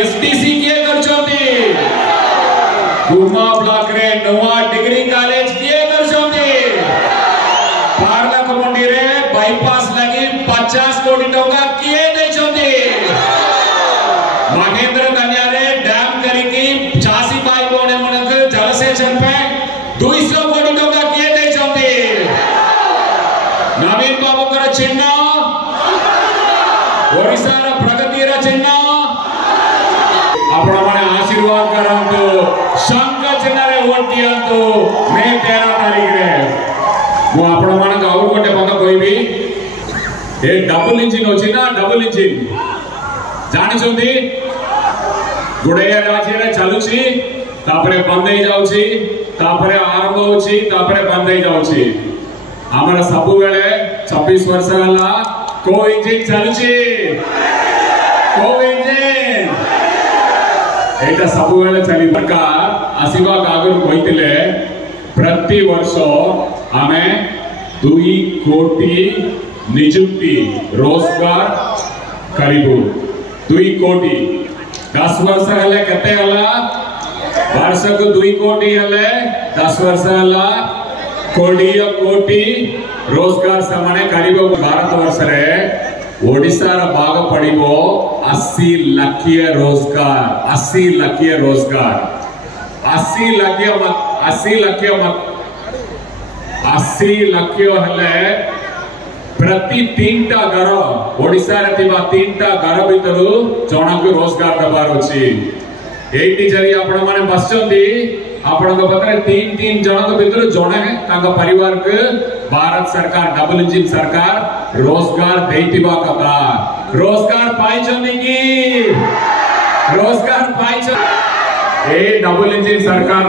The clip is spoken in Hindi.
एसटीसी किए करछोती गुमा ब्लॉक रे नवा डिग्री कॉलेज किए करछोती पार्लाकमुंडी रे बाईपास लगी 50 कोटी टका किए देछोती महेंद्र कन्या रे डैम करिकी 86 बाई बोने मनक जलसेचन पे 200 कोटी टका किए देछोती नवीन बाबू कर चिन्ह ओडिसा रा प्रगति रा चिन्ह आपण माने आशीर्वाद करंतु शंख चिन्ह रे वोट दियंतु मे 13 तारीख रे मु आपण माने और गोटे पद कहबी ए डबल इंजिन होची ना डबल इंजिन जानि छथि गुडैया राज्य रे चलुची तापरे बंद हे जाउची तापरे आरंभ होची तापरे बंद हे जाउची हमरा सबु बेले 26 वर्ष हला को इंजिन चलुची को इंजिन एटा सबु बेले चली सरकार आसीबा कागर कहितले प्रति वर्ष आमे 2 कोटी नियुक्ति रोजगार करिबु 2 कोटी 10 वर्ष हले कते हला वर्ष को 2 कोटी हले 10 वर्ष हला कोटी रोजगार समाने करिबो भारत वर्ष रे ओडिसा रा भाग पडिबो 80 लाख रोजगार 80 लाख हले प्रति 3टा घर ओडिसा रे थिबा 3टा घर भितरु जणक रोजगार दबार अछि एटी जरी आपण माने बसचंदी आपण को पत्र 3 जनक भितर जणे तांग परिवार के भारत सरकार डबल इंजिन सरकार रोजगार देतिबा कथा रोजगार पाइछनी की रोजगार पाइछ ए डबल इंजिन सरकार